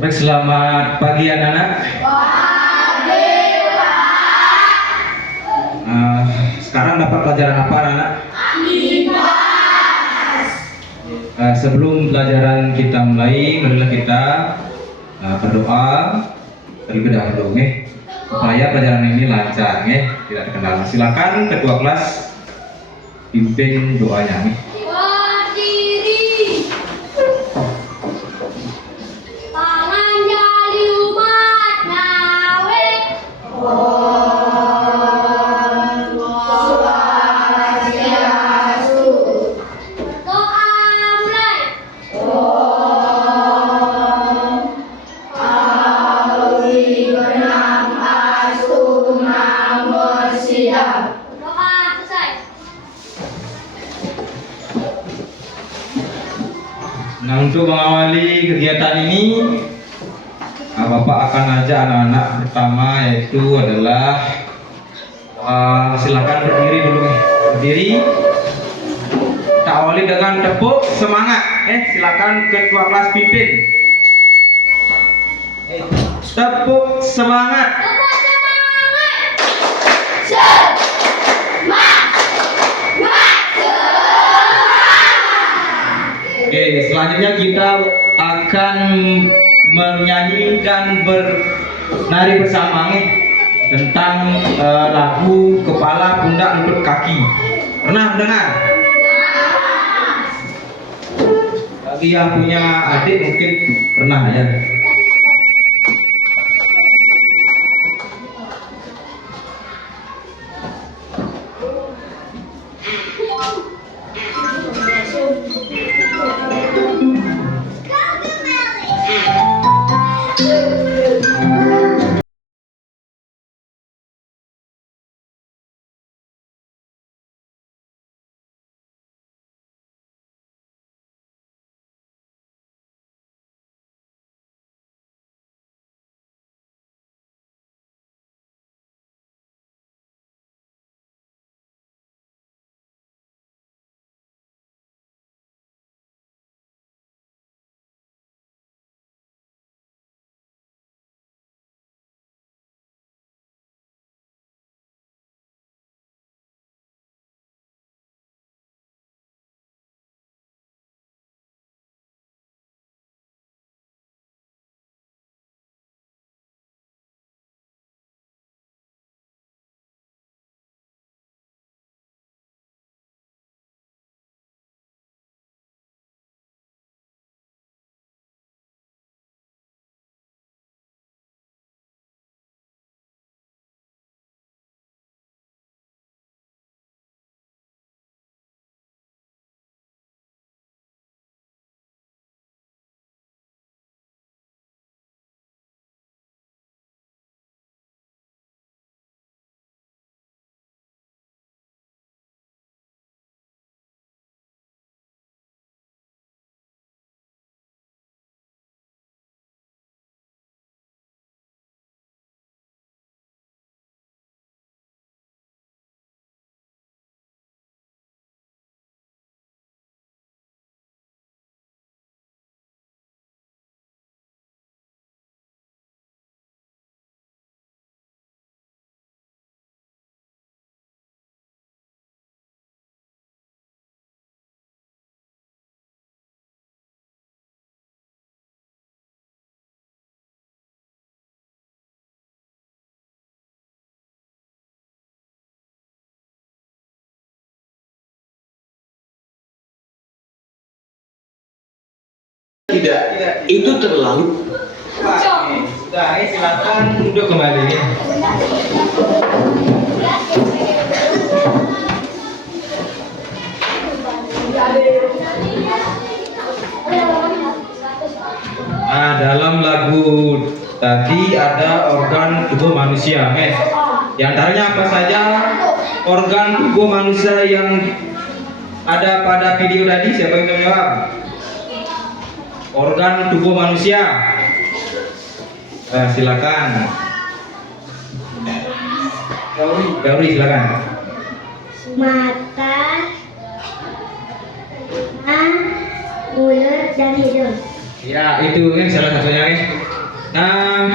Baik, selamat pagi anak-anak. Pagi, Pak. Sekarang dapat pelajaran apa anak-anak? Bebas. Sebelum pelajaran kita mulai, marilah kita berdoa terlebih dahulu, supaya pelajaran ini lancar, tidak terkendala. Silakan ketua kelas pimpin doanya. Berdiri. Tangan jali umat nawe. Om Swastiastu. Doa mulai. Om Awi Genam Astu Namo Siddham. Doa selesai. Nah, untuk mengawali kegiatan ini, Bapak akan ajak anak-anak pertama, yaitu adalah silakan berdiri dulu, berdiri. Kita awali dengan tepuk semangat, silakan ketua kelas pimpin. Tepuk semangat. Tepuk semangat. Semangat. Oke, selanjutnya kita akan menyanyi dan bernari bersama tentang lagu kepala, pundak, lutut, kaki. Pernah mendengar? Bagi yang punya adik mungkin pernah ya. Tidak, itu terlalu. Sudah, silakan duduk kembali. Dalam lagu tadi ada organ tubuh manusia, Di antaranya apa saja organ tubuh manusia yang ada pada video tadi? Siapa yang bisa jawab? Organ tubuh manusia. Silakan. Gauri, silakan. Mata, mulut, dan hidung. Ya, itu salah satunya, Nah,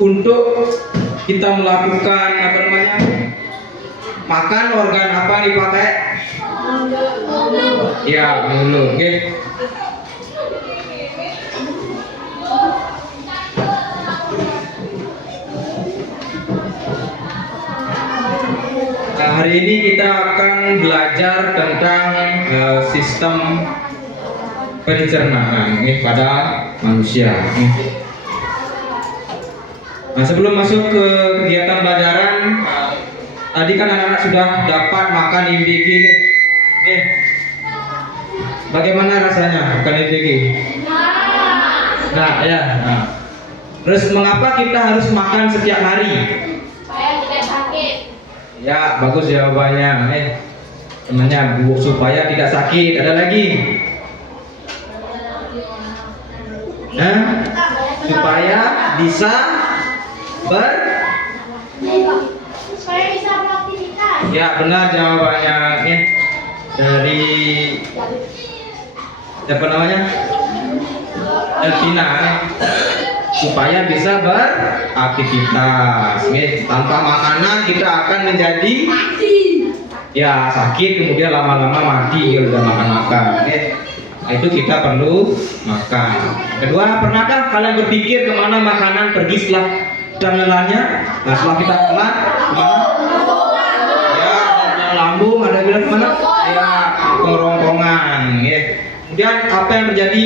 untuk kita melakukan makan, organ apa yang dipakai? Ya, mulut. Oke. Nah, hari ini kita akan belajar tentang sistem pencernaan pada manusia. Nah, sebelum masuk ke kegiatan pelajaran, tadi kan anak-anak sudah dapat makan IMBG. Bagaimana rasanya makan IMBG? Nah, ya. Nah. Terus mengapa kita harus makan setiap hari? Supaya tidak sakit. Ya, bagus jawabannya. Namanya supaya tidak sakit. Ada lagi? Nah, supaya bisa Supaya bisa beraktivitas. Ya, benar jawabannya. Dari siapa namanya? Elvina. Supaya bisa beraktivitas. Tanpa makanan kita akan menjadi ya sakit, kemudian lama-lama mati kalau udah makan-makan. Nah, itu kita perlu makan. Kedua, pernahkah kalian berpikir kemana makanan pergi setelah dan lelahnya? Nah, setelah kita telan kemana? Ya, ada lambung, ada bilang kemana? Ya, kerongkongan. Kemudian apa yang terjadi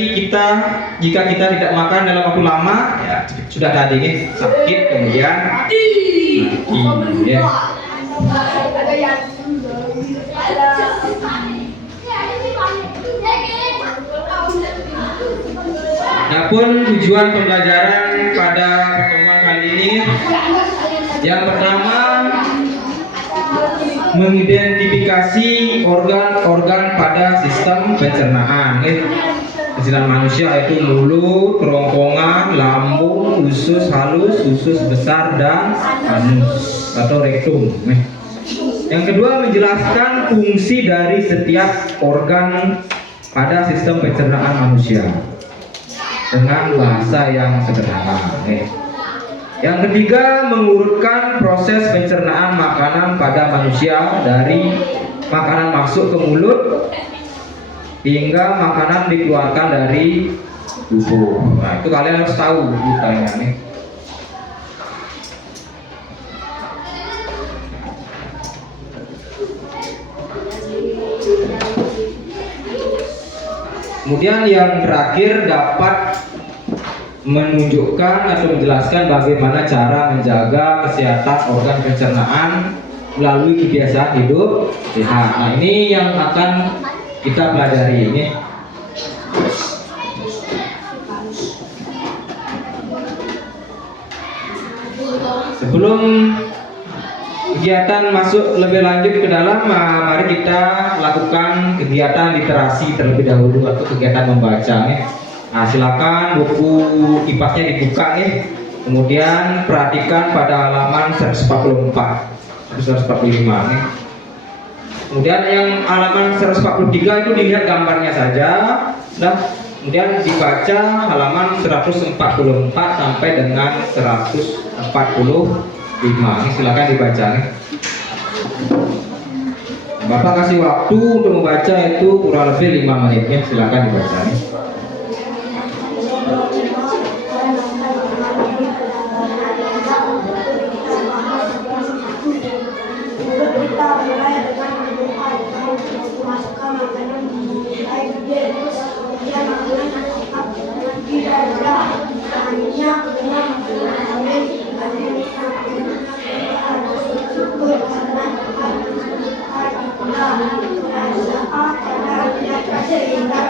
jika kita tidak makan dalam waktu lama? Ya, sudah tadi sakit, kemudian mati. Adapun tujuan pembelajaran pada pertemuan kali ini, yang pertama mengidentifikasi organ-organ pada sistem pencernaan. Pencernaan manusia yaitu mulut, kerongkongan, lambung, usus halus, usus besar, dan anus atau rektum. Yang kedua, menjelaskan fungsi dari setiap organ pada sistem pencernaan manusia dengan bahasa yang sederhana. Yang ketiga, mengurutkan proses pencernaan makanan pada manusia dari makanan masuk ke mulut hingga makanan dikeluarkan dari tubuh. Nah, itu kalian harus tahu detailnya. Kemudian yang terakhir dapat menunjukkan atau menjelaskan bagaimana cara menjaga kesehatan organ pencernaan melalui kebiasaan hidup sehat. Nah, ini yang akan kita pelajari ini. Sebelum kegiatan masuk lebih lanjut ke dalam, mari kita lakukan kegiatan literasi terlebih dahulu atau kegiatan membaca. Nah, silakan buku kipasnya dibuka kemudian perhatikan pada halaman 144, 145 Kemudian yang halaman 143 itu dilihat gambarnya saja. Nah, kemudian dibaca halaman 144 sampai dengan 145. Ini silakan dibaca. Bapak kasih waktu untuk membaca itu kurang lebih 5 menit. Silakan dibaca. Sehingga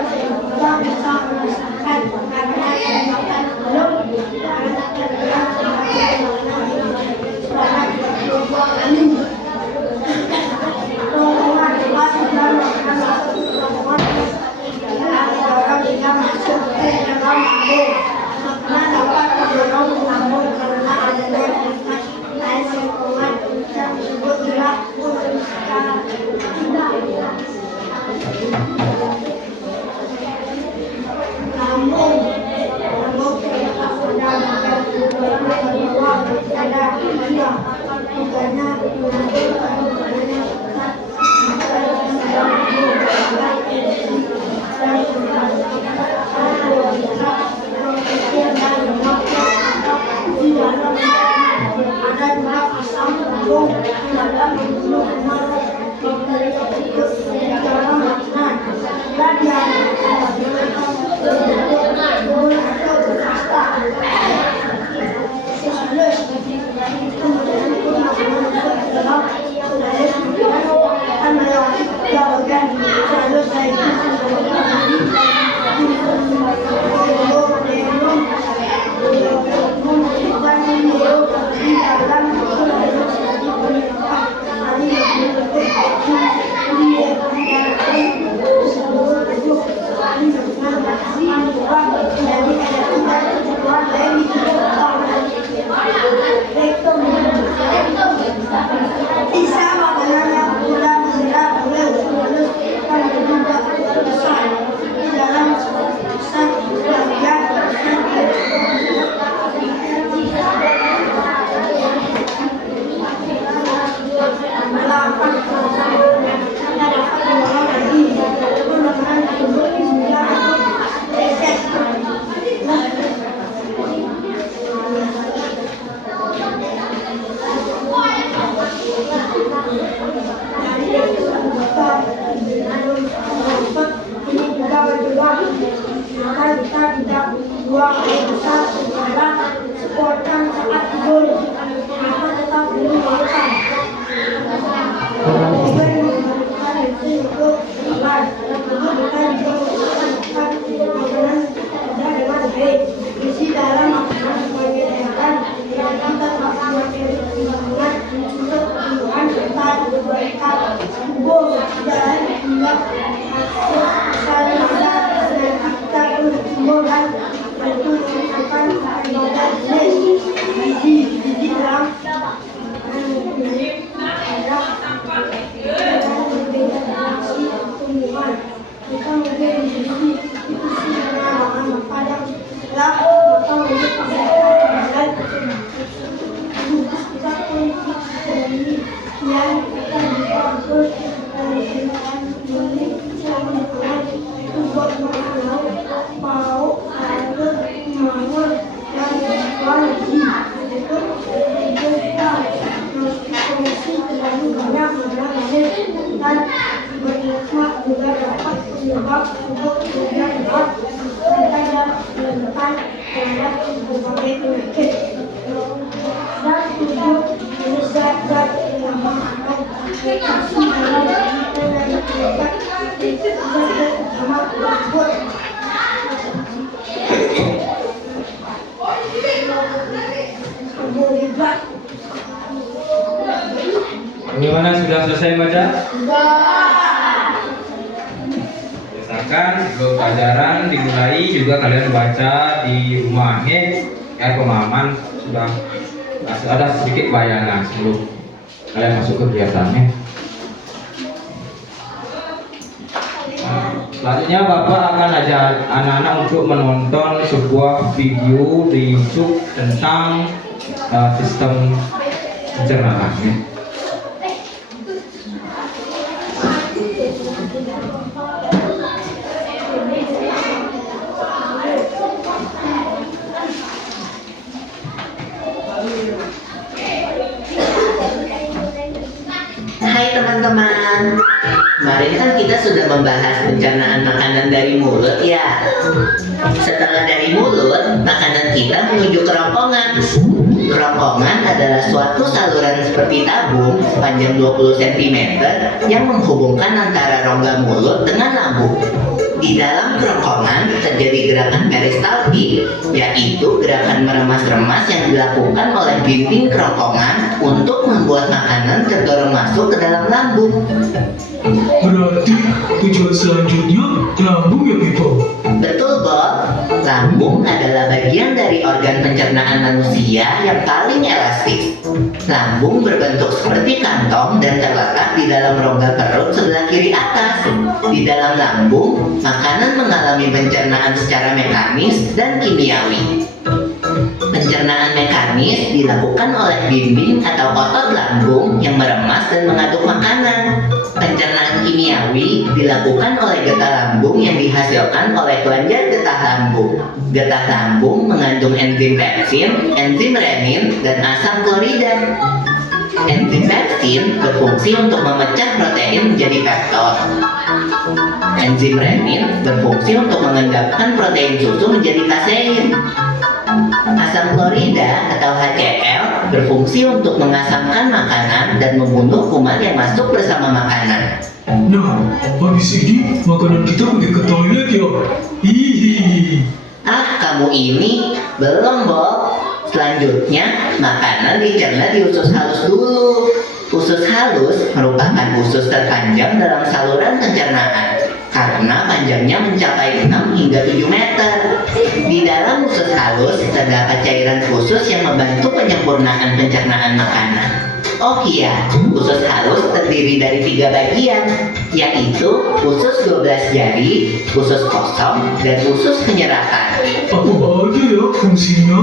Bagaimana, sudah selesai baca? Misalkan sebelum pelajaran dimulai juga kalian baca di rumah ya, pemahaman sudah ada sedikit bayangan sebelum kalian masuk ke kegiatannya. Selanjutnya Bapak akan ajak anak-anak untuk menonton sebuah video di YouTube tentang sistem pencernaan. Hai teman-teman, kemarin kan kita sudah membahas pencernaan makanan dari mulut ya. Setelah dari mulut, makanan kita menuju kerongkongan. Kerongkongan adalah suatu saluran seperti tabung panjang 20 cm yang menghubungkan antara rongga mulut dengan lambung. Di dalam kerongkongan terjadi gerakan peristaltik, yaitu gerakan meremas-remas yang dilakukan oleh dinding kerongkongan untuk membuat makanan terdorong masuk ke dalam lambung. Berarti tujuan selanjutnya lambung ya, Pipo? Betul, Bob. Lambung adalah bagian dari organ pencernaan manusia yang paling elastis. Lambung berbentuk seperti kantong dan terletak di dalam rongga perut sebelah kiri atas. Di dalam lambung, makanan mengalami pencernaan secara mekanis dan kimiawi. Pencernaan mekanis dilakukan oleh dinding atau otot lambung yang meremas dan mengaduk makanan. Pencernaan kimiawi dilakukan oleh getah lambung yang dihasilkan oleh kelenjar getah lambung. Getah lambung mengandung enzim pepsin, enzim renin, dan asam klorida. Enzim pepsin berfungsi untuk memecah protein menjadi peptol. Enzim renin berfungsi untuk mengendapkan protein susu menjadi kasein. Asam klorida atau HCl berfungsi untuk mengasamkan makanan dan membunuh kuman yang masuk bersama makanan. Nah, habis ini makanan kita pergi ke toilet ya. Hihi. Ah, kamu ini belum, Bob. Selanjutnya, makanan dicerna di usus halus dulu. Usus halus merupakan usus terpanjang dalam saluran pencernaan karena panjangnya mencapai 6 hingga 7 meter. Di dalam usus halus terdapat cairan khusus yang membantu penyempurnaan pencernaan makanan. Oh iya, usus halus terdiri dari 3 bagian, yaitu usus 12 jari, usus kosong, dan usus penyerapan. Apa aja ya fungsinya?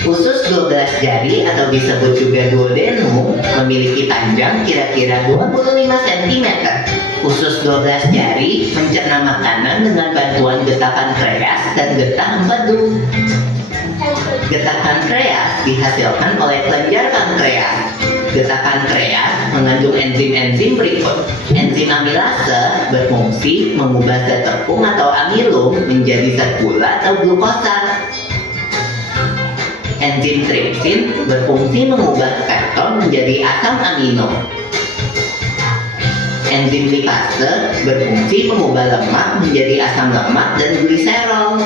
Usus 12 jari atau disebut juga duodenum memiliki panjang kira-kira 25 cm. Usus 12 jari mencerna makanan dengan bantuan getah pankreas dan getah empedu. Getah pankreas dihasilkan oleh kelenjar pankreas. Getah pankreas mengandung enzim-enzim berikut. Enzim amilase berfungsi mengubah zat tepung atau amilum menjadi zat gula atau glukosa. Enzim tripsin berfungsi mengubah peptol menjadi asam amino. Enzim lipase berfungsi mengubah lemak menjadi asam lemak dan gliserol.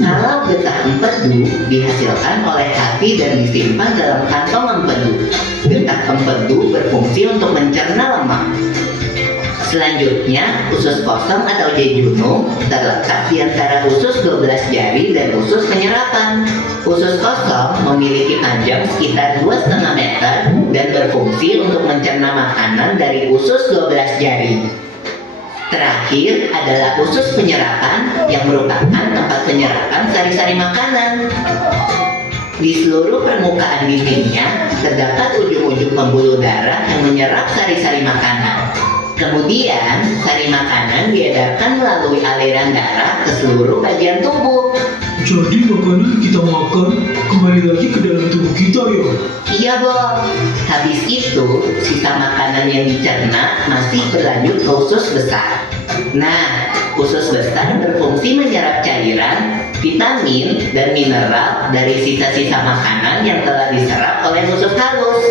Kalau getah empedu dihasilkan oleh hati dan disimpan dalam kantong empedu. Getah empedu berfungsi untuk mencerna lemak. Selanjutnya, usus kosong atau jejunum terletak di antara usus 12 jari dan usus penyerapan. Usus kosong memiliki panjang sekitar 2,5 meter dan berfungsi untuk mencerna makanan dari usus 12 jari. Terakhir adalah usus penyerapan yang merupakan tempat penyerapan sari-sari makanan. Di seluruh permukaan dindingnya terdapat ujung-ujung pembuluh darah yang menyerap sari-sari makanan. Kemudian, sari makanan diedarkan melalui aliran darah ke seluruh bagian tubuh. Jadi makanan kita makan kembali lagi ke dalam tubuh kita ya. Iya, Bob. Habis itu, sisa makanan yang dicerna masih berlanjut ke usus besar. Nah, usus besar berfungsi menyerap cairan, vitamin, dan mineral dari sisa-sisa makanan yang telah diserap oleh usus halus.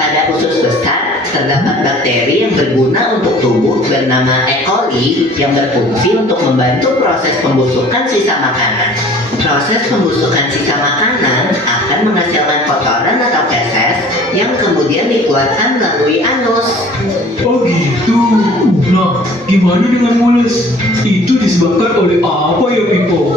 Pada usus besar, terdapat bakteri yang berguna untuk tubuh bernama E. coli yang berfungsi untuk membantu proses pembusukan sisa makanan. Proses pembusukan sisa makanan akan menghasilkan kotoran atau feses yang kemudian dikeluarkan melalui anus. Oh gitu. Nah, gimana dengan mules? Itu disebabkan oleh apa ya, Pipo?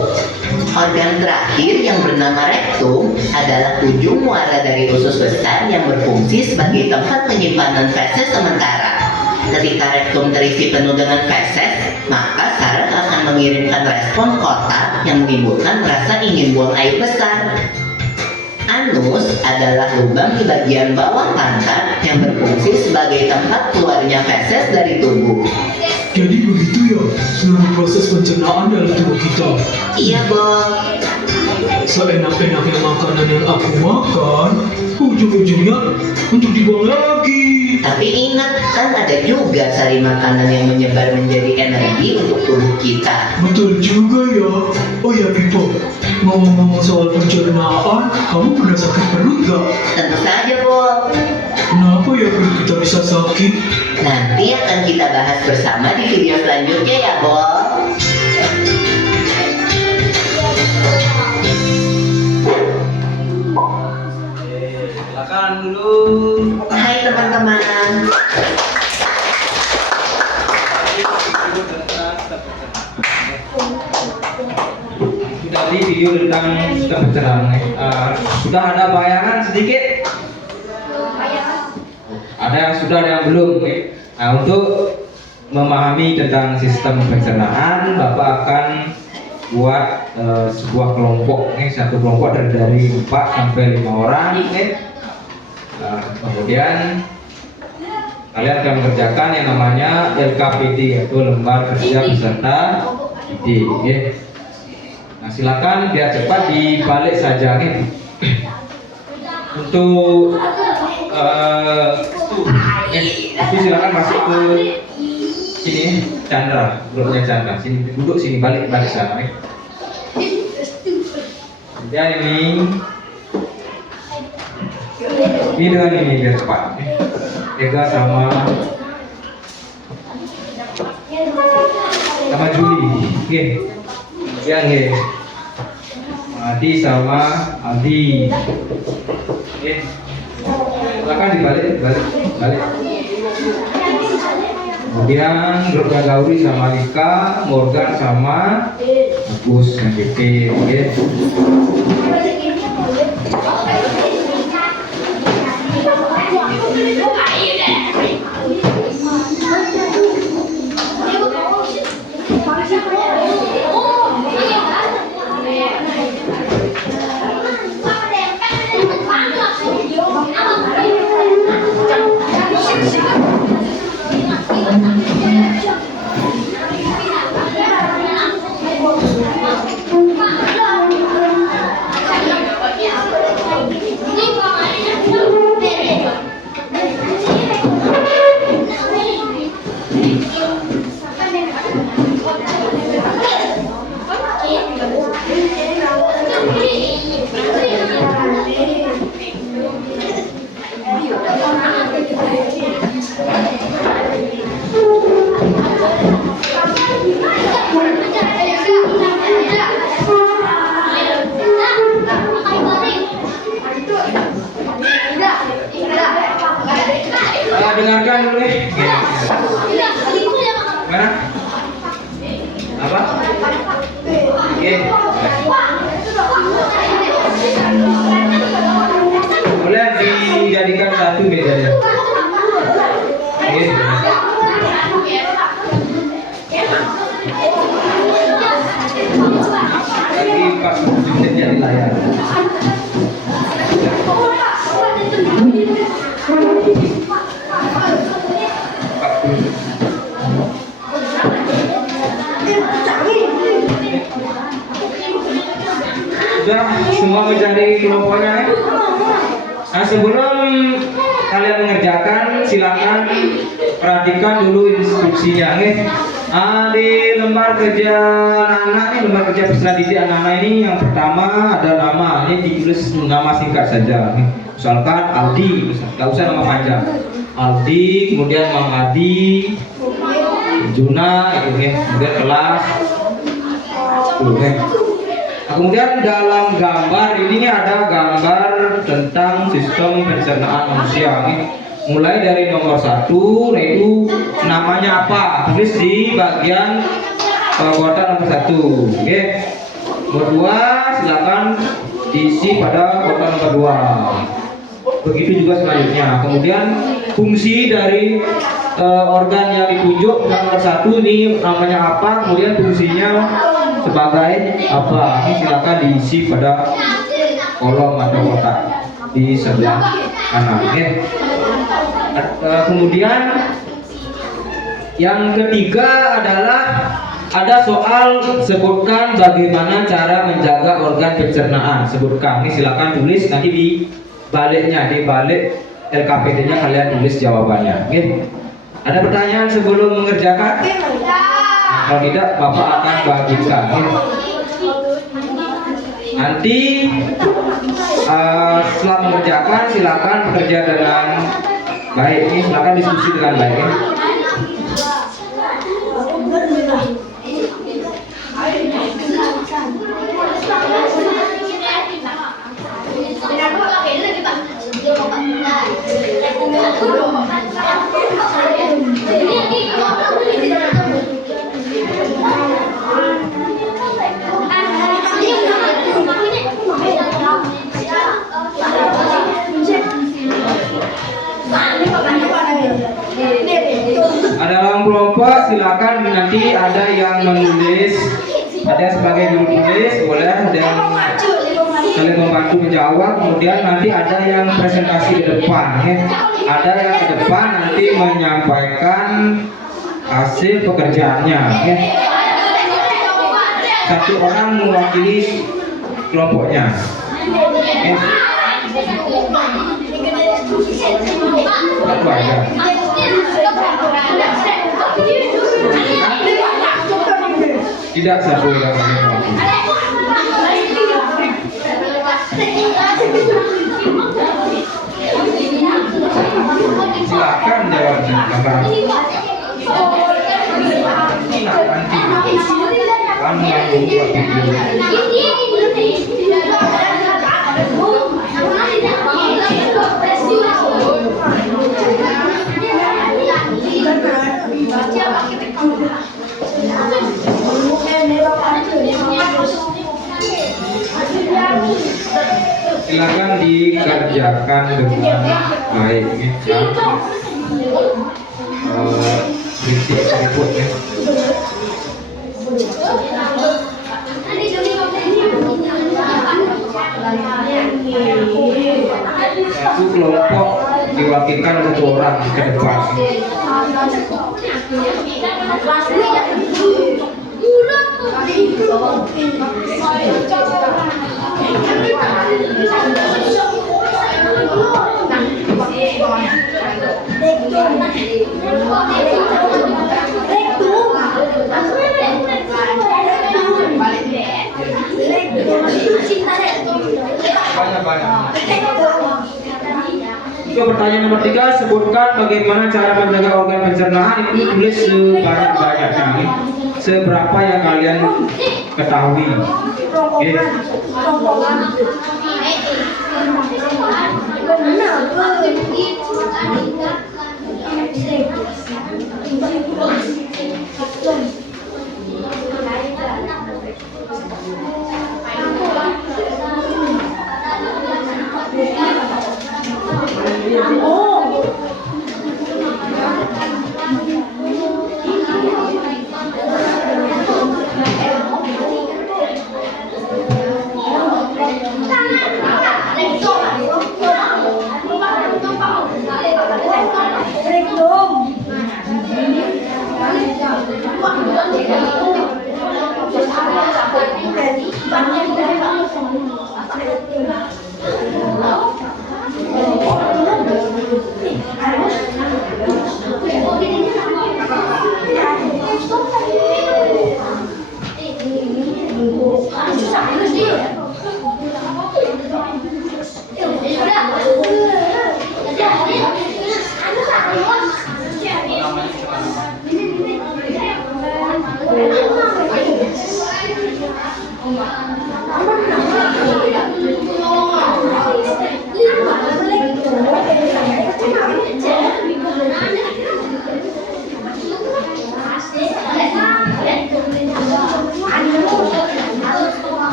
Organ terakhir yang bernama rektum adalah ujung muara dari usus besar yang berfungsi sebagai tempat penyimpanan feses sementara. Ketika rektum terisi penuh dengan feses, maka saraf akan mengirimkan respon kotak yang menimbulkan rasa ingin buang air besar. Anus adalah lubang di bagian bawah pantat yang berfungsi sebagai tempat keluarnya feses dari tubuh. Jadi begitu ya seluruh proses pencernaan dalam tubuh kita. Iya, Bob. Seenak-enaknya makanan yang aku makan, ujung-ujungnya untuk dibuang lagi. Tapi ingat, kan ada juga sari makanan yang menyebar menjadi energi untuk tubuh kita. Betul juga ya. Oh ya Pipo, ngomong-ngomong soal pencernaan, kamu pernah sakit perut gak? Tentu saja, Bob. Kenapa ya perut kita bisa sakit? Nanti akan kita bahas bersama di video selanjutnya ya, Bob. Silakan dulu. Hai teman-teman. Tadi video tentang sistem pencernaan. Sudah ada bayangan sedikit? Ada yang sudah, ada yang belum. Nah, untuk memahami tentang sistem pencernaan, Bapak akan buat sebuah kelompok. Ini satu kelompok dari 4 sampai 5 orang. Kemudian kalian akan mengerjakan yang namanya LKPD, yaitu lembar kerja peserta didik. Nah, silakan biar cepat dibalik saja nih. Untuk tapi silakan masuk ke sini, Chandra, grupnya Chandra. Sini duduk sini, balik sana nih. Kemudian ini dengan ini biar cepat. Ega sama Juli, oke. Kemudian Adi sama Aldi, oke. Silakan balik. Kemudian grupnya Gauri sama Lika, Morgan sama Agus dan Dede, oke. Dengarkan dulu nih. Mana? Apa? Oke. Boleh dijadikan satu bedanya. Oke. Lagi 40 menit jadi layar. Sudah semua mencari kelompoknya. Nah, sebelum kalian mengerjakan, silakan perhatikan dulu instruksinya. Di lembar kerja anak-anak ini, lembar kerja peserta didik anak-anak ini, yang pertama ada nama. Ini ditulis nama singkat saja. Misalkan Aldi, nggak usah nama panjang. Aldi, kemudian Mang Adi, Juna, kemudian kelas. Nah, kemudian dalam gambar ini ada gambar tentang sistem pencernaan manusia. Mulai dari nomor 1, yaitu namanya apa, tulis di bagian kotak nomor 1. Oke. Nomor 2 silakan diisi pada kotak nomor 2. Begitu juga selanjutnya. Kemudian fungsi dari organ yang ditunjuk nomor 1 ini namanya apa, kemudian fungsinya sebagai apa. Ini silakan diisi pada kolom atau kotak di sebelah kanan. Oke. Kemudian yang ketiga adalah ada soal sebutkan bagaimana cara menjaga organ pencernaan. Sebutkan. Ini silakan tulis nanti di baliknya, di balik LKPD-nya kalian tulis jawabannya. Oke. Ada pertanyaan sebelum mengerjakan? Kalau tidak, Bapak akan bagikan. Nanti setelah mengerjakan silakan bekerja dengan baik. Ini silakan diskusi dengan baik. Dalam kelompok silakan nanti ada yang menulis Ada sebagai juru tulis, boleh dan saling membantu menjawab. Kemudian nanti ada yang presentasi di depan, ya. Ada yang ke depan nanti menyampaikan hasil pekerjaannya, ya. Satu orang mewakili kelompoknya, ya. Satu aja. Tidak satu yang mewakili. Silakan jawabnya, Bapak. Nanti kamu yang membuat video. Silakan dikerjakan dengan baik, ya. Prinsip berikutnya. Satu kelompok diwakilkan oleh 2 orang ke depan. Juga pertanyaan nomor 3, sebutkan bagaimana cara menjaga organ pencernaan. Itu tulis sebanyak-banyaknya, nih. Seberapa yang kalian ketahui. Oke.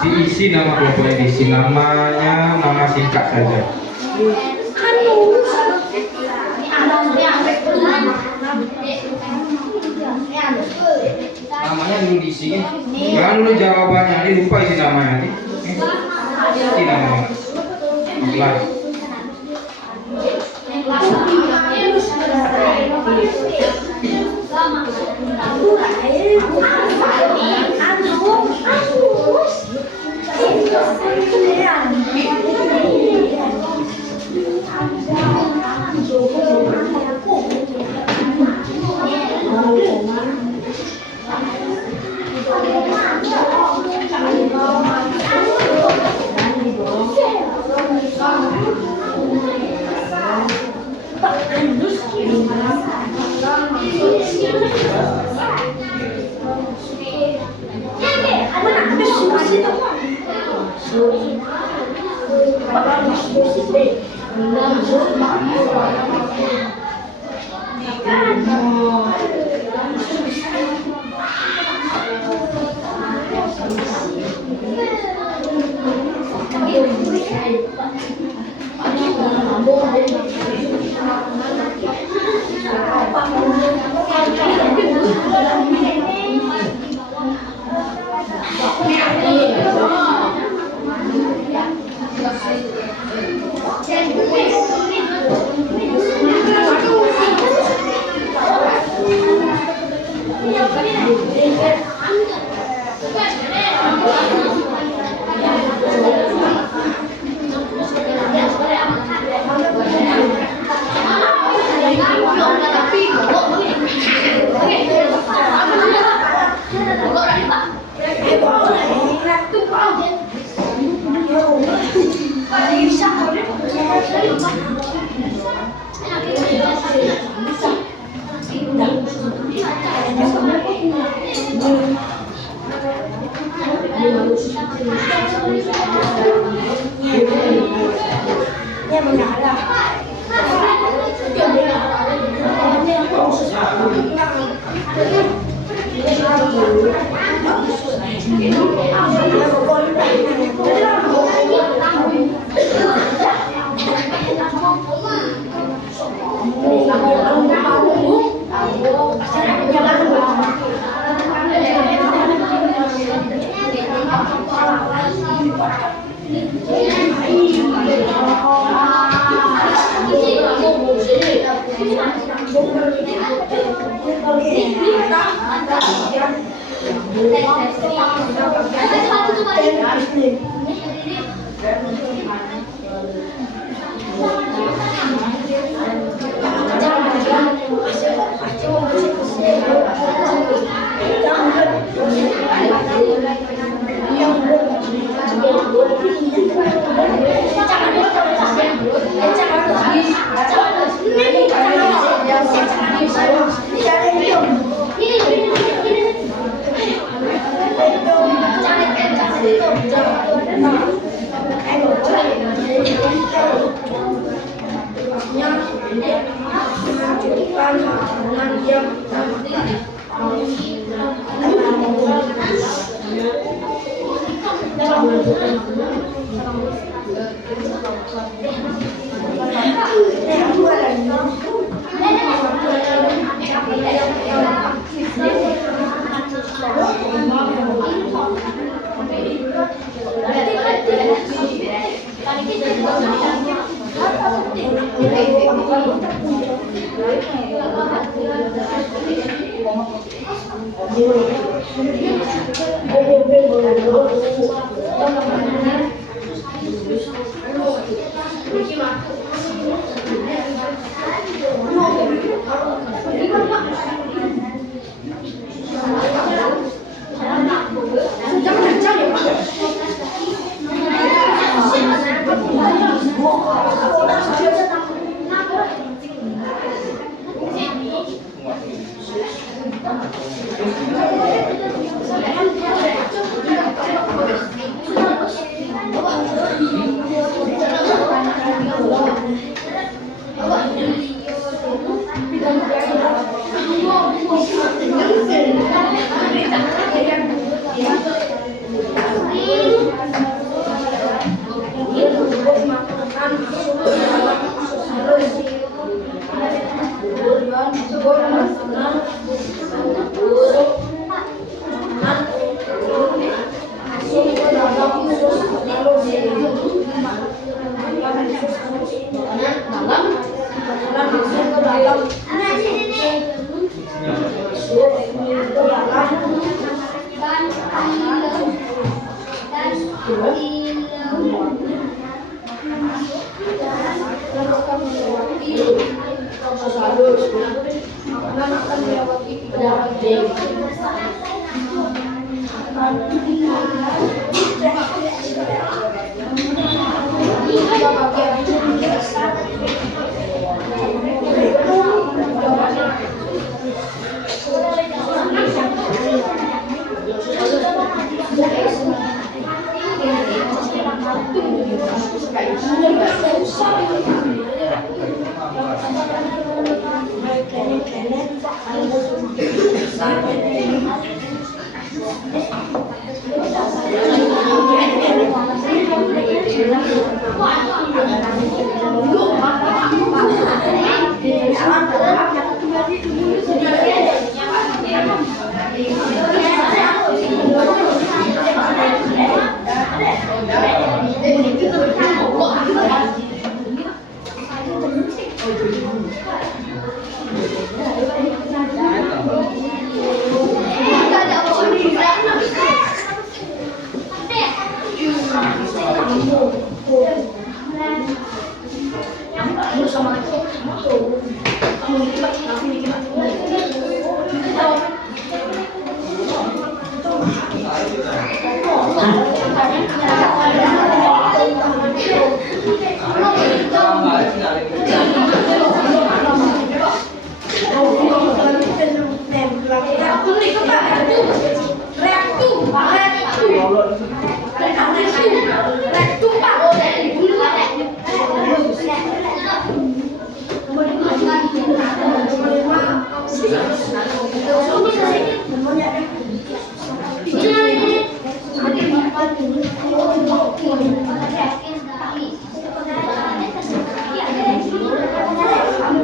Diisi nama kelompoknya, diisi namanya, nama singkat saja. Namanya dulu diisi, jangan dulu jawabannya, ini lupa isi namanya. Isi namanya. Kelas.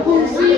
Fungsi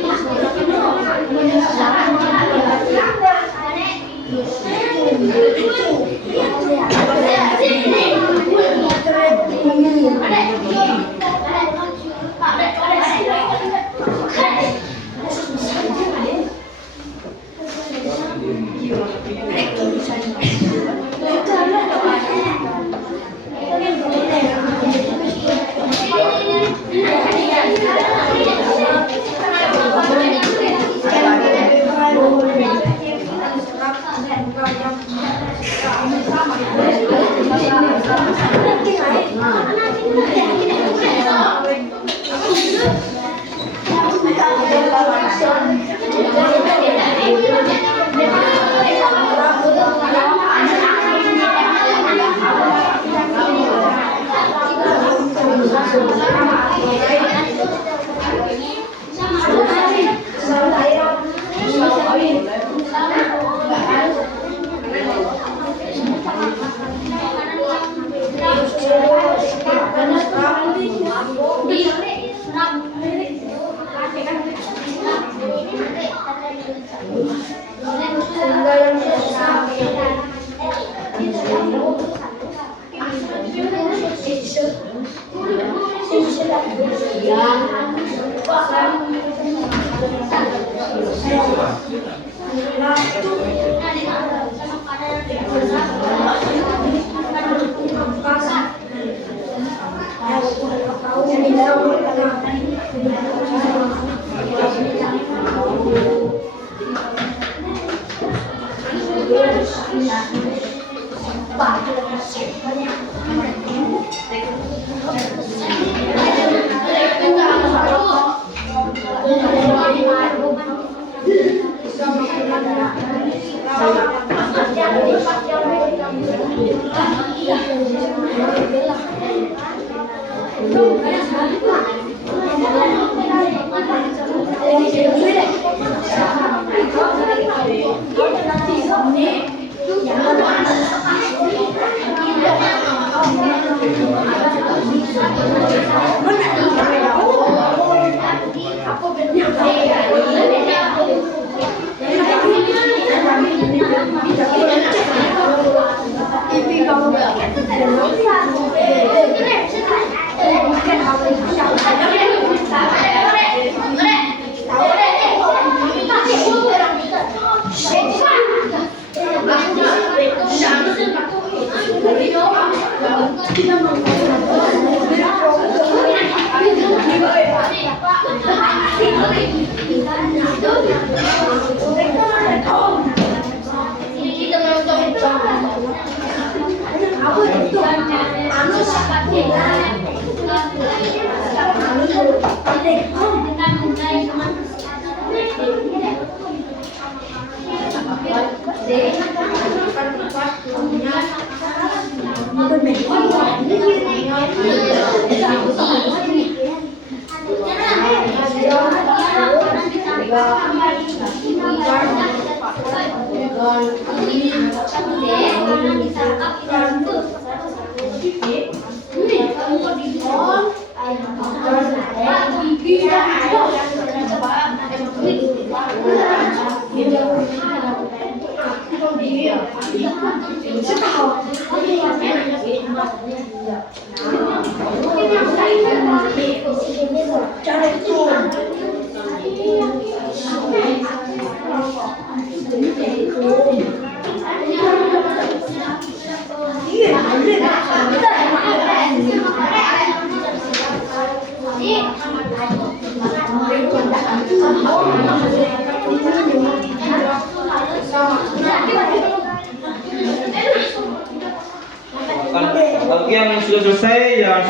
Bagi yang sudah selesai jangan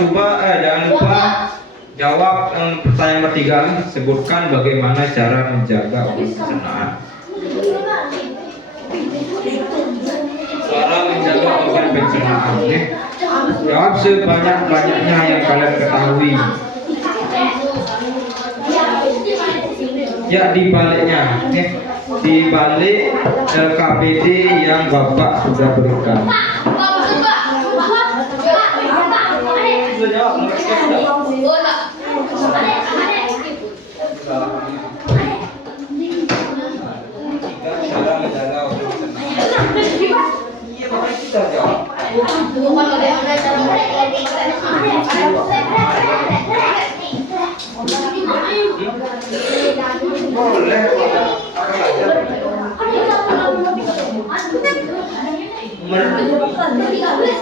lupa jawab pertanyaan ketiga. Sebutkan bagaimana cara menjaga organ pencernaan. Cara menjaga organ pencernaan. Jawab sebanyak-banyaknya yang kalian ketahui. Ya, di baliknya, di balik LKPD yang Bapak sudah berikan. Sudah jawab, mereka sudah. Cara menjaga organ pencernaan. Iya, Bapak kita jawab. Boleh.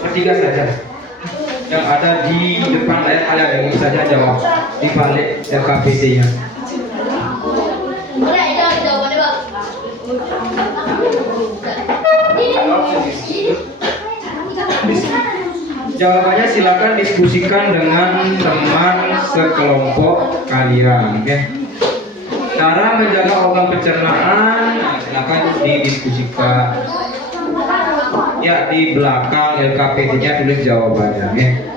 Ketiga saja. Yang ada di depan layar kalian yang saja jawab di balik LKPD-nya. Jawabannya silakan diskusikan dengan teman sekelompok kalian. Cara menjaga organ pencernaan, silakan didiskusikan. Ya, di belakang LKPD-nya tulis jawabannya.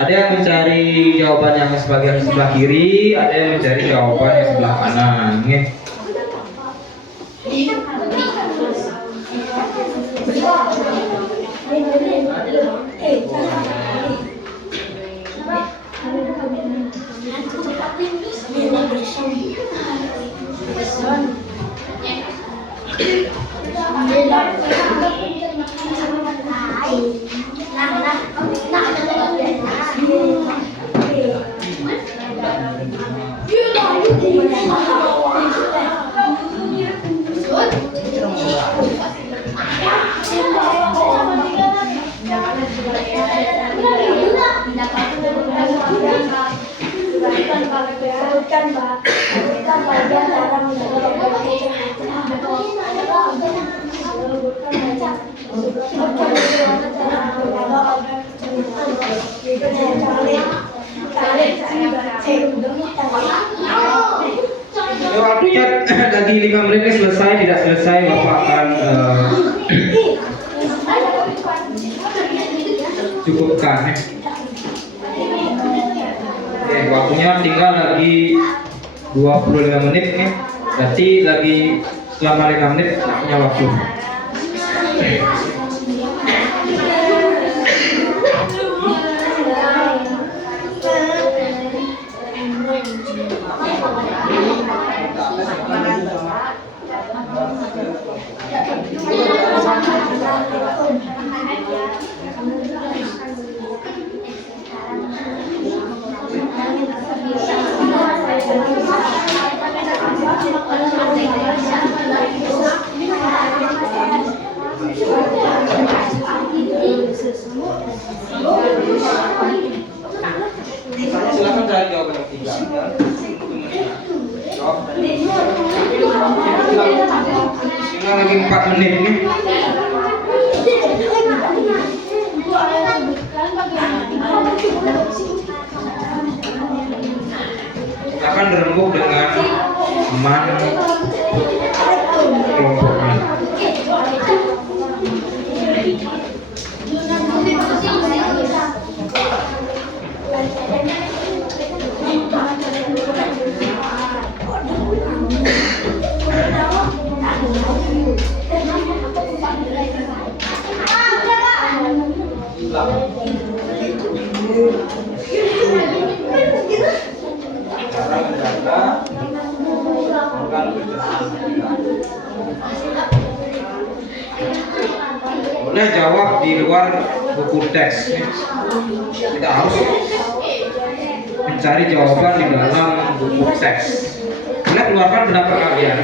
Ada yang mencari jawaban yang sebagian sebelah kiri, ada yang mencari jawaban yang sebelah kanan. Nggih. Waktunya lagi 5 menit ini selesai, tidak selesai Bapak akan cukupkan. Oke, waktunya tinggal lagi 25 menit nih. Berarti lagi selama 5 menit nggak punya waktu. Silakan cari jawaban yang tiga. Tinggal lagi 4 menit nih. Akan dirembuk dengan teman kelompoknya. Boleh jawab di luar buku teks. Tidak harus mencari jawaban di dalam buku teks. Boleh keluarkan pendapat kalian.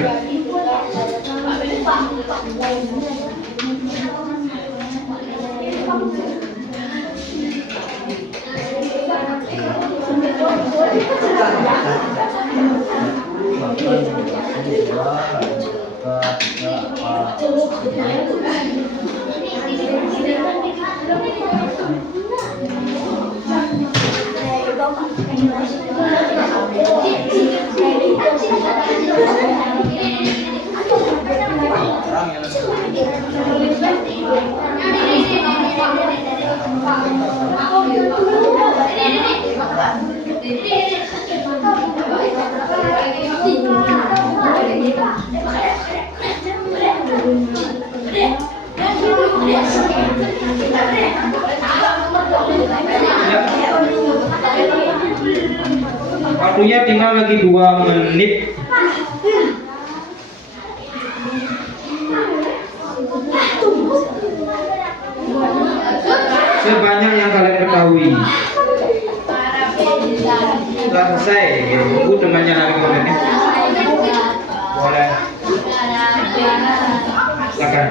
Waktunya tinggal lagi 2 menit. Sebanyak yang kalian ketahui. Sudah selesai. Tunggu temannya lagi momennya. Boleh. Silakan.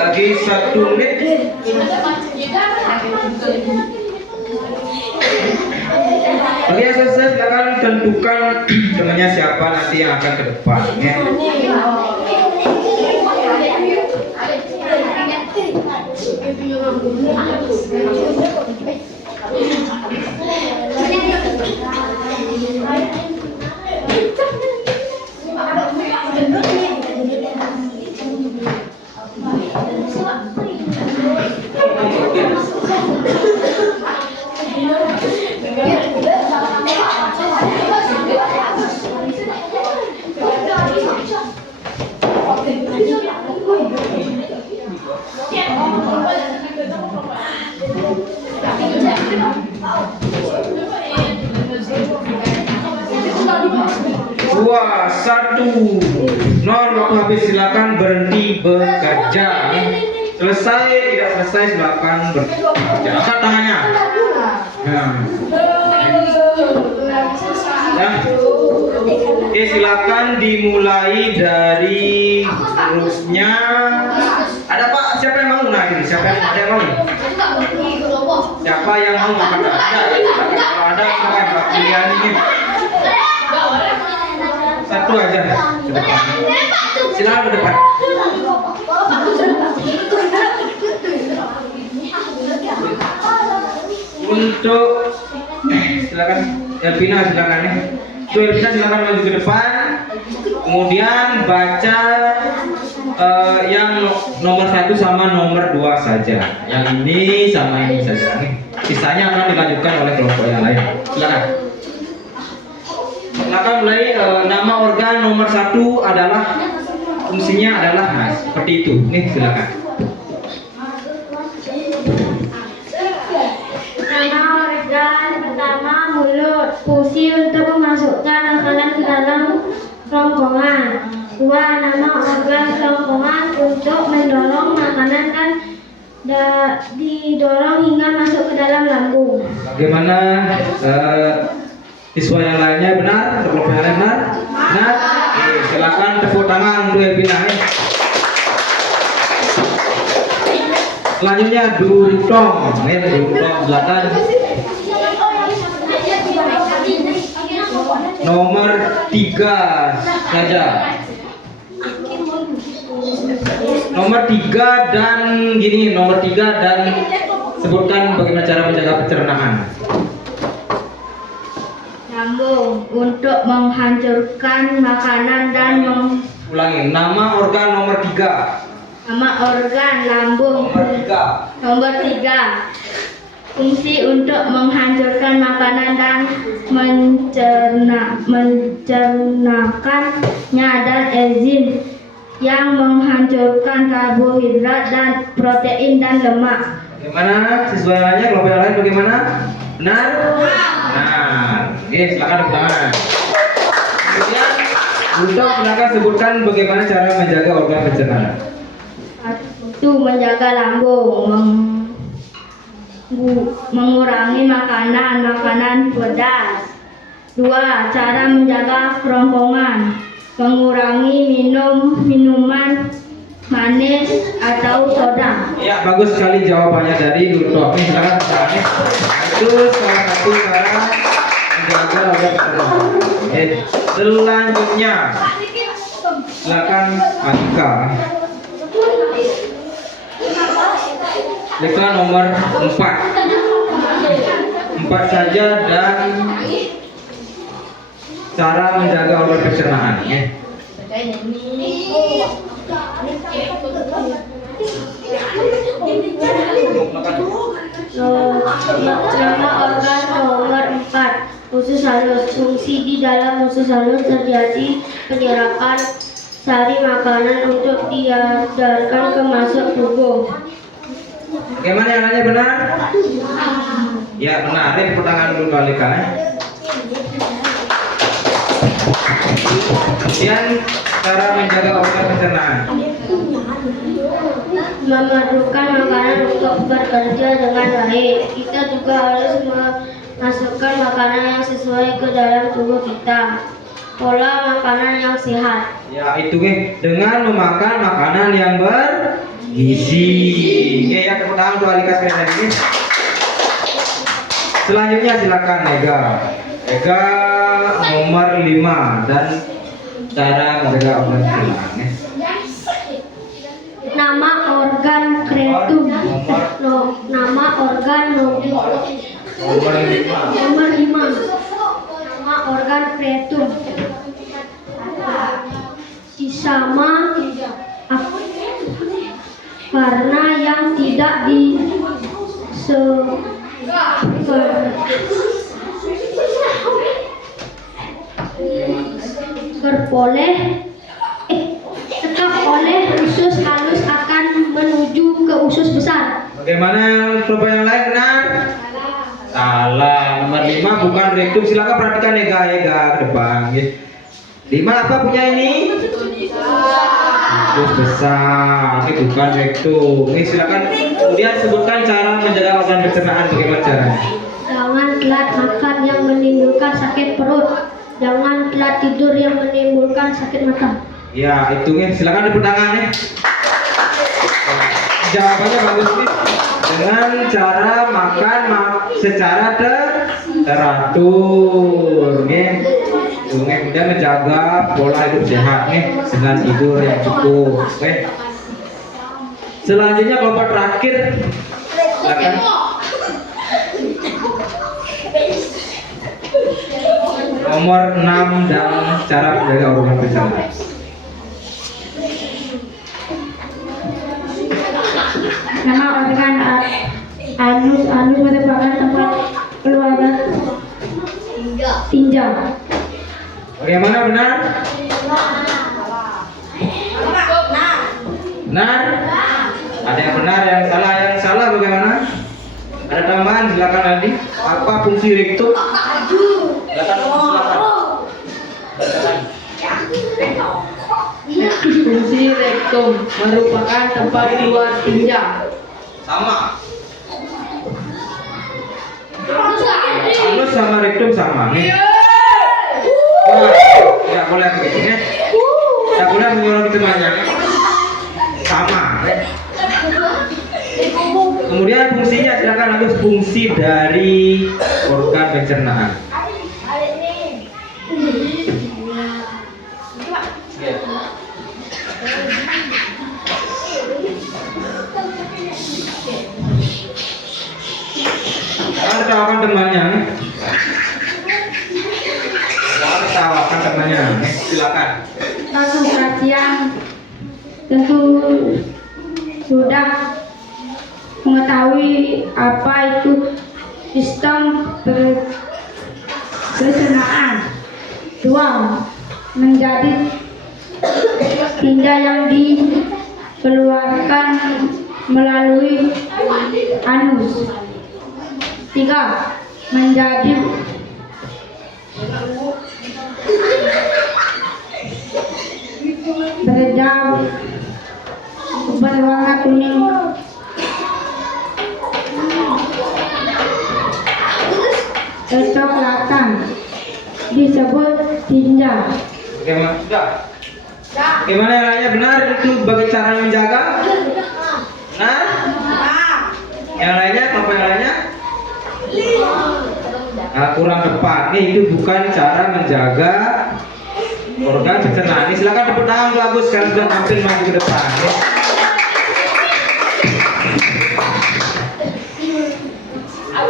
Lagi 1 menit. Oke, selesai. Silakan tentukan temannya siapa nanti yang akan ke depan. Ya. Dua, 1, 0 waktu habis. Silakan berhenti bekerja. Selesai, tidak selesai silakan bekerja. Angkat tangannya. Nah. Ya. Oke, silakan dimulai dari terusnya. Ada Pak? Siapa yang mau? Nah, ini siapa yang ada yang mau? Siapa yang mau makan? Ada. Kalau ada silakan Pak, pilihan ini. Satu aja. Silakan ke depan. Untuk silakan Elvina, silakan ya. Untuk Elvina silakan maju ke depan. Kemudian baca yang nomor 1 sama nomor 2 saja. Yang ini sama ini saja. Sisanya akan dilanjutkan oleh kelompok yang lain. Silakan. Silakan mulai. Nama organ nomor 1 adalah, fungsinya adalah, nah, seperti itu. Nih silakan. Nama organ pertama mulut, fungsi untuk memasukkan makanan ke dalam kerongkongan. 2. Nama organ kerongkongan untuk mendorong makanan dan didorong hingga masuk ke dalam lambung. Bagaimana siswa yang lainnya benar? Kelompok yang lain benar? Benar? Oke, silakan tepuk tangan untuk Elvina. Selanjutnya Durutong. Durutong belakang. Nomor 3 saja. Nomor 3 dan gini, nomor 3 dan sebutkan bagaimana cara menjaga pencernaan. Lambung untuk menghancurkan makanan dan Ulangi, nama organ nomor 3. nama organ lambung. Nomor 3. Fungsi untuk menghancurkan makanan dan mencernakannya dan enzim yang menghancurkan karbohidrat dan protein dan lemak. Bagaimana siswa yang lainnya, kelompok yang lain bagaimana? Benar? Benar. Oke, silakan tepuk tangan. Kemudian untuk silakan sebutkan bagaimana cara menjaga organ pencernaan. 1. Menjaga lambung, mengurangi makanan pedas. 2. Cara menjaga kerongkongan, mengurangi minuman manis atau soda. Ya, bagus sekali jawabannya dari Durutong. Ini silakan tepuk. Itu salah satu cara menjaga organ pencernaan. Selanjutnya silakan Anika. Leka nomor 4. 4 saja dan cara menjaga organ pencernaan ya. Nama organ nomor 4, usus halus. Fungsi di dalam usus halus terjadi penyerapan sari makanan untuk diedarkan ke masuk tubuh. Bagaimana yang lainnya benar? Ya benar. Ini tepuk tangan dulu balik kan. Kemudian cara menjaga organ pencernaan. Memadukan makanan untuk bekerja dengan baik. Kita juga harus memasukkan makanan yang sesuai ke dalam tubuh kita. Pola makanan yang sehat. Ya itu nih, dengan memakan makanan yang gizi. Oke ya, tepuk tangan untuk Alika sekalian ini. Selanjutnya silakan Ega. Ega nomor 5 dan cara menjaga organ pencernaan. Nama organ kreatum. Nama organ Nomor 5. nomor 5. Nama organ kreatum. Sesama karena yang tidak tetap oleh usus halus akan menuju ke usus besar. Bagaimana kelompok yang lain benar? Salah. Nomor 5 bukan rektum. Silakan perhatikan Ega ke depan. 5 apa punya ini? Usus besar. Ini bukan rektum. Ini silakan kemudian sebutkan cara menjaga organ pencernaan. Bagaimana caranya? Jangan telat makan yang menimbulkan sakit perut. Jangan telat tidur yang menimbulkan sakit mata. Ya, hitungnya silakan tepuk tangan ya. Jawabannya bagus nih. Dengan cara makan secara teratur nih. Kemudian menjaga pola hidup sehat nih dengan tidur yang cukup. Oke. Selanjutnya kelompok terakhir. Silakan. Nomor 6 dan cara menjaga organ pencernaan. Nama organ anus merupakan tempat keluaran tinja. Bagaimana benar? Benar? Ada yang benar, yang salah. Yang salah bagaimana? Ada tambahan, silakan Aldi. Apa fungsi rektum? Fungsi rektum merupakan tempat keluar tinja. Sama. Anus sama rektum sama nih. Tidak boleh begitu ya. Tidak boleh menyolong temannya. Sama. Kemudian fungsinya silakan harus fungsi dari organ pencernaan. Jangan ketawakan temannya. Jangan ketawakan temannya. Silakan. Langsung perhatian tentu sudah mengetahui apa itu sistem pencernaan. 2. Menjadi tinja yang dikeluarkan melalui anus. 3. Menjadi beredar berwarna kuning. Kecoklatan disebut tinja. Bagaimana? Sudah. Bagaimana yang lainnya benar itu bagi cara menjaga? Benar? Yang lainnya, apa yang lainnya? Nah, kurang tepat. Nih itu bukan cara menjaga organ pencernaan. Ini silakan tepuk tangan untuk Agus karena sudah tampil maju ke depan. Ya.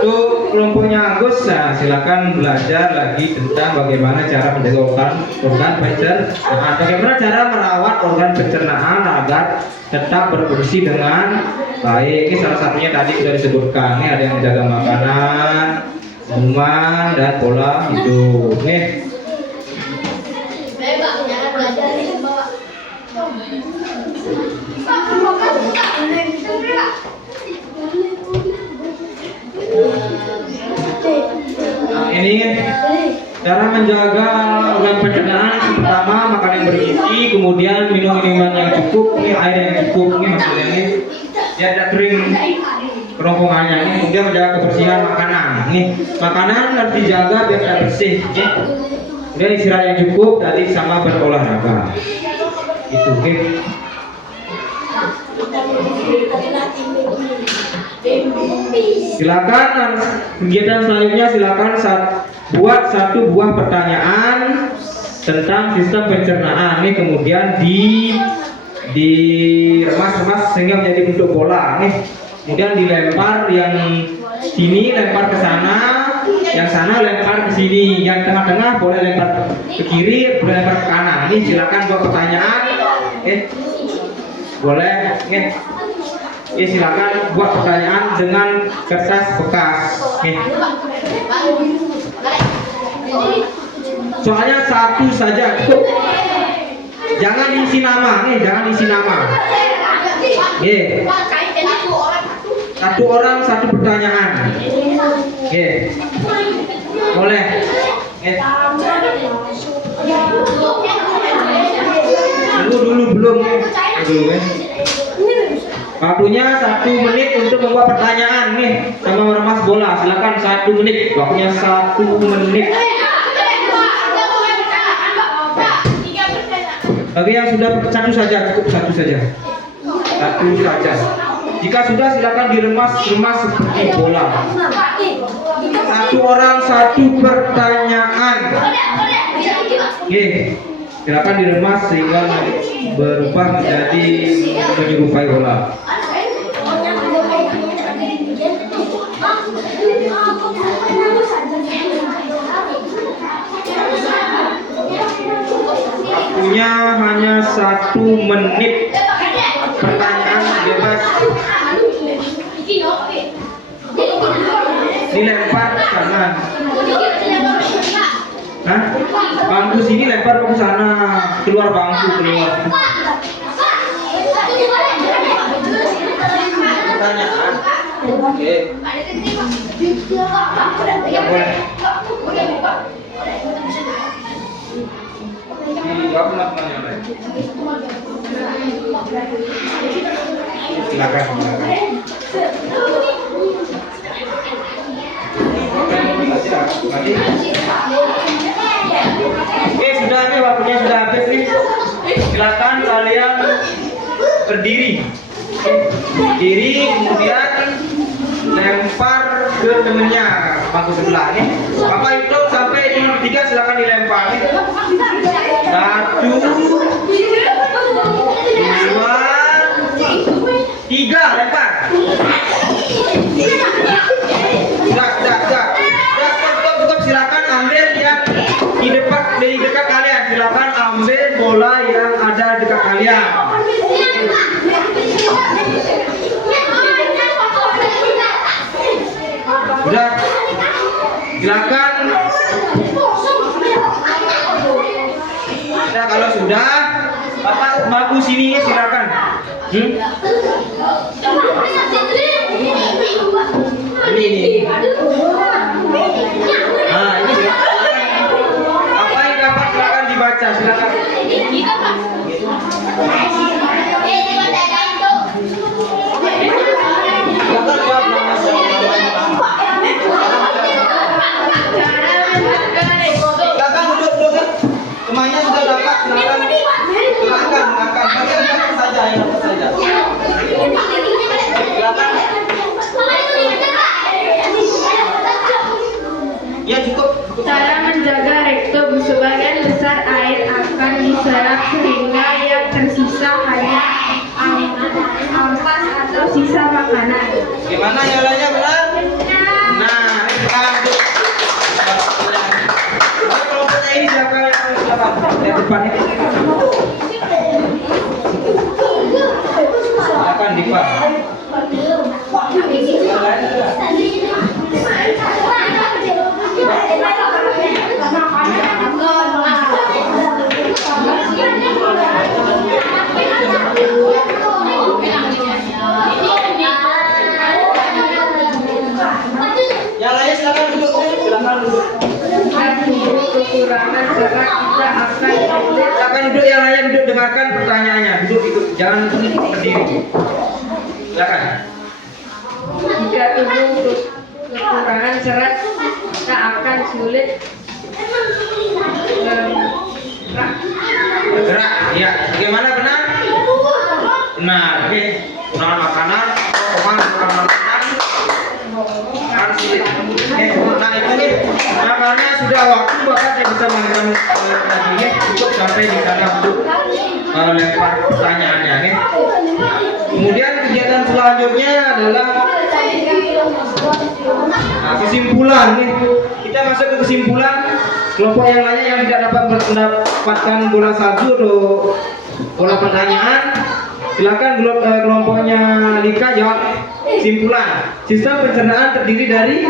Untuk kelompoknya Agus, nah, silakan belajar lagi tentang bagaimana cara menjaga organ pencernaan. Bagaimana cara merawat organ pencernaan agar tetap berfungsi dengan baik. Ini salah satunya tadi sudah disebutkan. Ini ada yang menjaga makanan, minuman, dan pola hidup. Nih. Nah, ini cara menjaga organ pencernaan. Pertama, makan yang bergizi, kemudian minum minuman yang cukup, ini air yang cukup, ini maksudnya ini dia tidak kering kerongkongannya. Ini kemudian menjaga kebersihan makanan. Nih, makanan harus dijaga biar tidak bersih. Ya. Kemudian istirahat yang cukup, tadi sama berolahraga. Itu, oke. Silakan kegiatan selanjutnya, silakan buat satu buah pertanyaan tentang sistem pencernaan. Nih kemudian diremas-remas sehingga menjadi bentuk bola. Nih kemudian dilempar, yang sini lempar ke sana, yang sana lempar ke sini, yang tengah-tengah boleh lempar ke kiri, boleh lempar ke kanan. Nih silakan buat pertanyaan. Boleh. Silakan buat pertanyaan dengan kertas bekas. Soalnya satu saja cukup. Jangan diisi nama, jangan diisi nama. Satu orang satu pertanyaan. Boleh. Dulu belum. Waktunya 1 menit untuk membuat pertanyaan sama meremas bola. Silakan 1 menit. Waktunya 1 menit. Bagi yang sudah satu saja, cukup satu saja. Satu saja. Jika sudah silakan diremas seperti bola. Satu orang satu pertanyaan. Silakan diremas sehingga berubah menjadi menyerupai bola. Waktunya hanya 1 menit. Pertanyaan bebas. Dilempar ke kanan. Bangku sini lempar ke sana. Keluar bangku, keluar. Pertanyaan. Ya boleh. Silakan. Sudah nih, waktunya sudah habis nih. Silakan kalian berdiri. Berdiri, kemudian lempar ke temennya, bangku sebelah nih. Bapak hitung sampai 3 silakan dilempar nih. 1, 2, 3 lempar. Cukup. Silakan ambil yang di dekat kalian. Silakan ambil bola yang ada di dekat kalian. Sudah. Silakan. Nah, kalau sudah, Bapak bangku sini silakan. Ini. Nah, ini apa yang dapat silakan dibaca, silakan. Silakan jawab nama silakan duduk. Semuanya sudah dapat, silakan. Silakan saja, yang saja. Silakan. Ya cukup. Cara menjaga rektum, sebagian besar air akan diserap sehingga yang tersisa hanya ampas atau sisa makanan. Gimana jalannya, benar? Nah, kelompoknya ini silakan. Lihat depannya. Silakan Dipa. Yang lain silakan duduk. Kekurangan serat tidak akan Silakan duduk, yang lain duduk, dengarkan pertanyaannya. Duduk ikut, jangan berdiri. Silakan. Jika tubuh kekurangan serat, kita akan sulit bergerak. Bergerak, ya. Bagaimana benar? Benar, oke. Penggunaan makanan, penggunaan makanan kan sulit. Oke, nah itu nih. Nah karena sudah waktu Bapak tidak bisa mengirim lagi nih, cukup sampai di sana untuk lempar pertanyaannya nih. Kemudian kegiatan selanjutnya adalah kesimpulan nih. Kita masuk ke kesimpulan. Kelompok yang lainnya yang tidak dapat mendapatkan bola salju atau bola pertanyaan, silakan kelompoknya Lika jawab. Kesimpulan, sistem pencernaan terdiri dari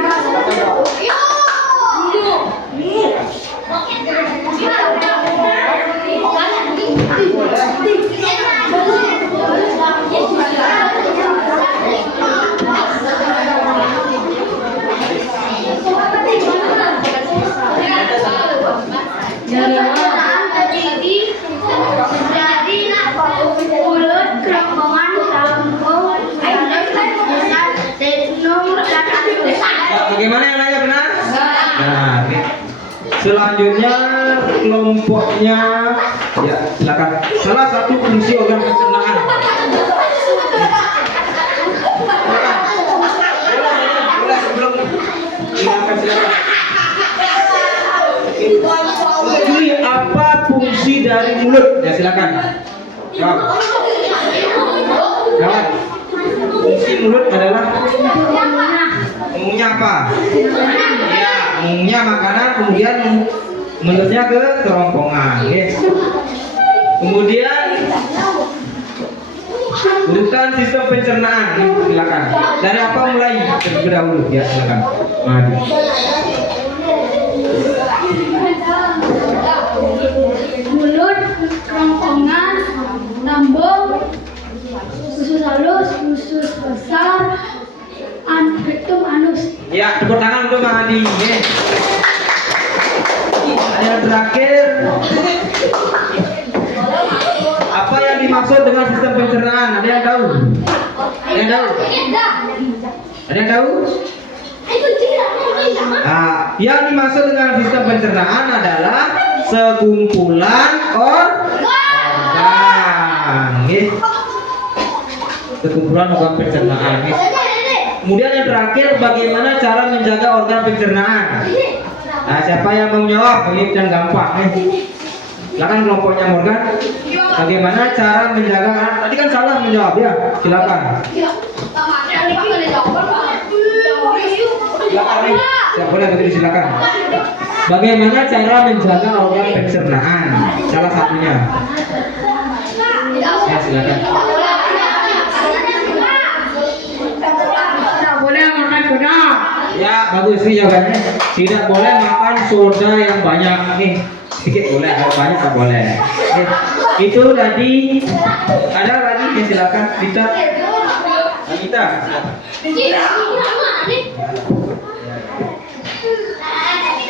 mulut, kerongkongan, lambung, bagaimana yang lainnya benar? Nah, oke. Selanjutnya kelompoknya ya silakan. Salah satu fungsi organ pencernaan. Boleh sebelum silakan. Jadi apa fungsi dari mulut? Ya silakan. Jawab. Jawab. Fungsi mulut adalah mengunyah apa? Ya, mengunyah makanan, kemudian mulutnya ke kerongkongan. Yes. Kemudian urutan sistem pencernaan, silakan. Dari apa mulai terlebih dahulu? Ya, silakan. Mari. mulut, kerongkongan, lambung, usus halus, usus besar, rektum, anus. Ya, tepuk tangan untuk Mang Adi. Yes. Yang terakhir, apa yang dimaksud dengan sistem pencernaan? Ada yang tahu? Ada yang tahu? Ada yang tahu? Nah, yang dimaksud dengan sistem pencernaan adalah sekumpulan organ. Gitu. Sekumpulan organ pencernaan. Gitu. Kemudian yang terakhir, bagaimana cara menjaga organ pencernaan? Nah, siapa yang mau menjawab? Ini yang gampang. Silakan kelompoknya Morgan. Bagaimana cara menjaga? Tadi kan salah menjawab ya. Silakan. Silakan nih. Siapa boleh begitu silakan. Bagaimana cara menjaga organ pencernaan? Salah satunya. Ya silakan. Tidak boleh makan soda. Ya bagus sih jawabannya. Tidak boleh makan soda yang banyak nih. Sedikit boleh, kalau banyak tak boleh. Itu tadi. Ada lagi ya silakan. Kita.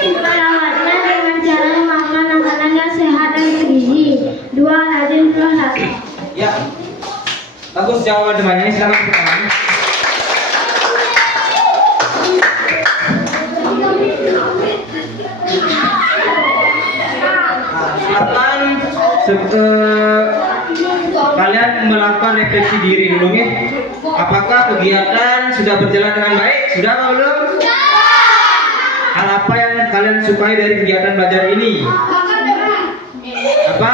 Perawatnya dengan cara makan makanan yang sehat dan bergizi. 2. Rajin olahraga. Ya. Bagus jawaban temannya. Silakan tepuk tangan. Kalian melakukan refleksi diri dulu nih. Apakah kegiatan sudah berjalan dengan baik? Sudah atau belum? Hal apa yang kalian sukai dari kegiatan belajar ini? Apa?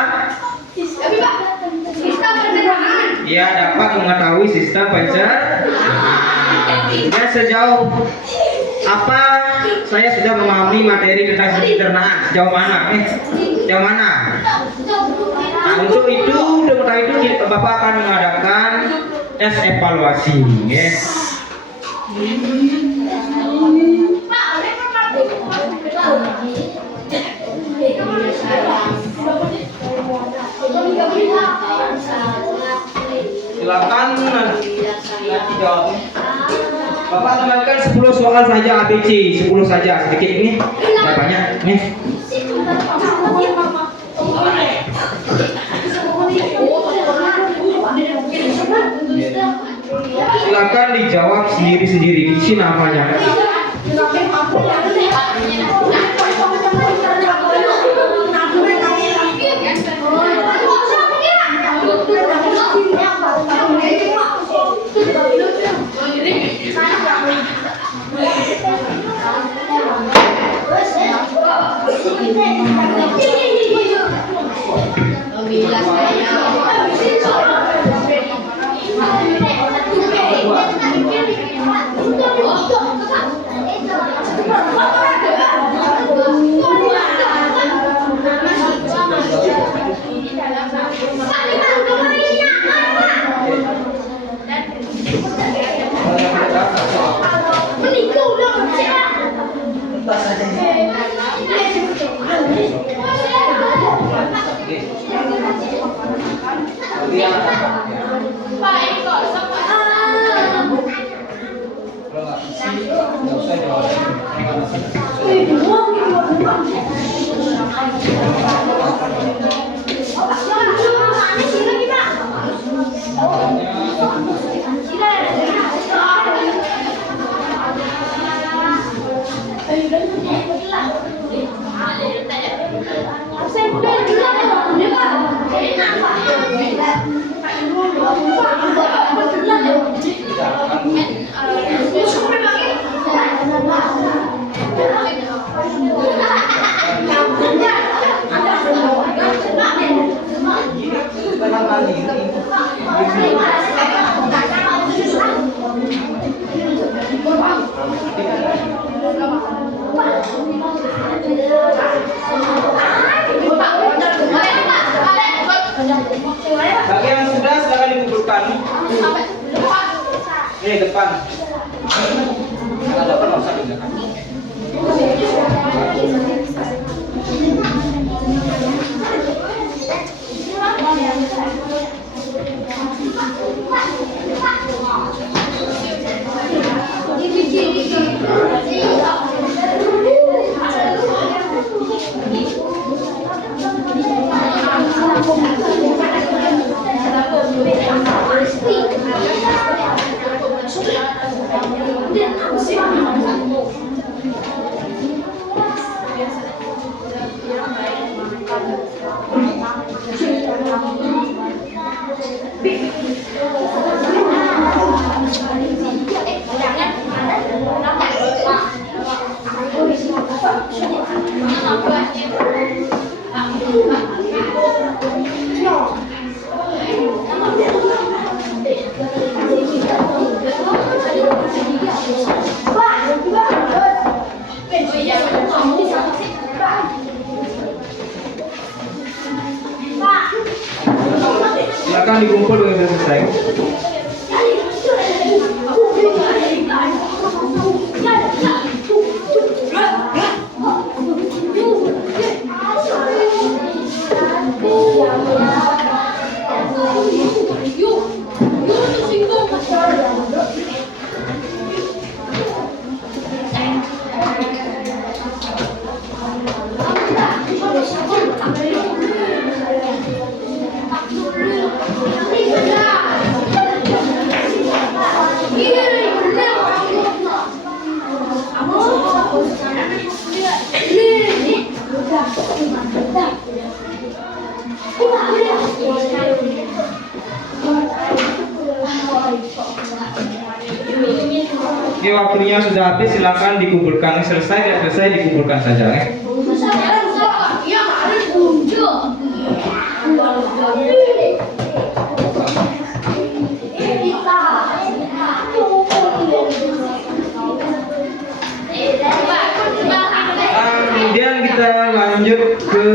Ya, dapat mengetahui sistem pencernaan. Dan sejauh apa saya sudah memahami materi tentang pencernaan? Sejauh mana? Sejauh mana? Nah, untuk itu, Bapak akan mengadakan tes evaluasi. Yes. Silakan nanti jawab. Bapak tambahkan 10 soal saja ABC, 10 saja sedikit ini, nggak banyak nih. Silakan dijawab sendiri-sendiri, isi namanya. Bagi yang sudah silakan dikumpulkan. Ini depan. Ada depan nggak usah di belakang. Silakan dikumpul dengan selesai. Oke, waktunya sudah habis, silakan dikumpulkan. Selesai, tidak selesai dikumpulkan saja. Kemudian kita lanjut ke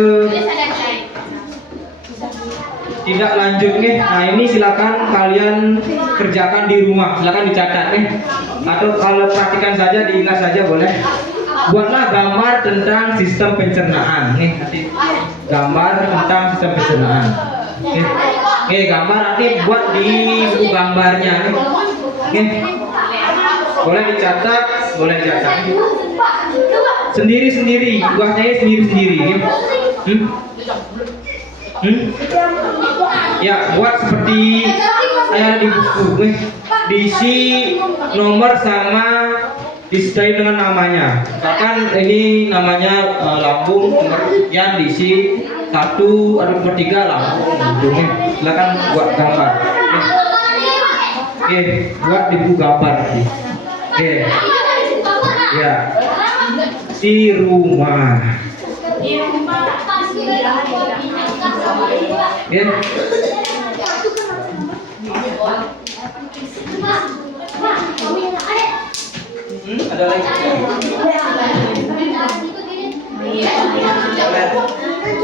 tidak lanjut nih. Nah, ini silakan kalian kerjakan di rumah, silakan dicatat nih. Atau kalau praktikan saja, diingat saja boleh. Buatlah gambar tentang sistem pencernaan nih, nanti gambar tentang sistem pencernaan. Oke, gambar nanti buat di buku gambarnya nih. Oke. Boleh dicatat, boleh dicatat. Sendiri-sendiri, tugasnya sendiri-sendiri. Ya, buat seperti saya di buku, diisi nomor sama disertai dengan namanya. Misalkan ini namanya lambung, nomor sekian diisi 1 atau nomor 3 lambung. Silakan buat gambar. Oke, buat di buku gambar. Oke, ya, di rumah. Ya. Ada lagi.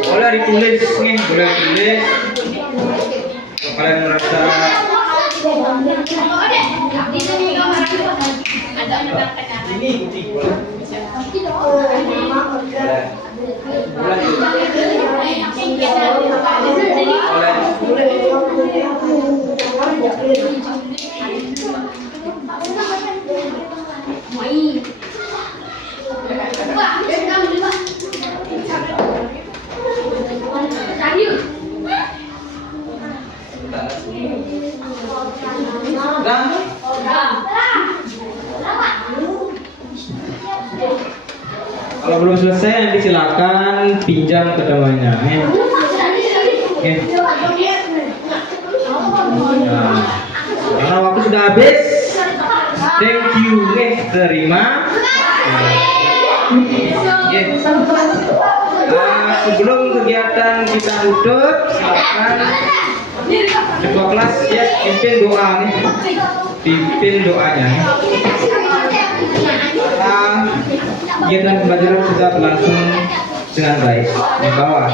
Boleh ditulis nih, boleh ditulis. Kalau kalian merasa ini ikuti boleh. Kalau belum selesai nanti silakan pinjam ke temannya. Oke. Nah, karena waktu sudah habis. Thank you, terima. Sebelum kegiatan kita tutup, silakan ketua kelas ya pimpin doa nih, pimpin doanya. Kegiatan pembelajaran sudah berlangsung dengan baik di bawah.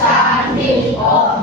Sandi, Om.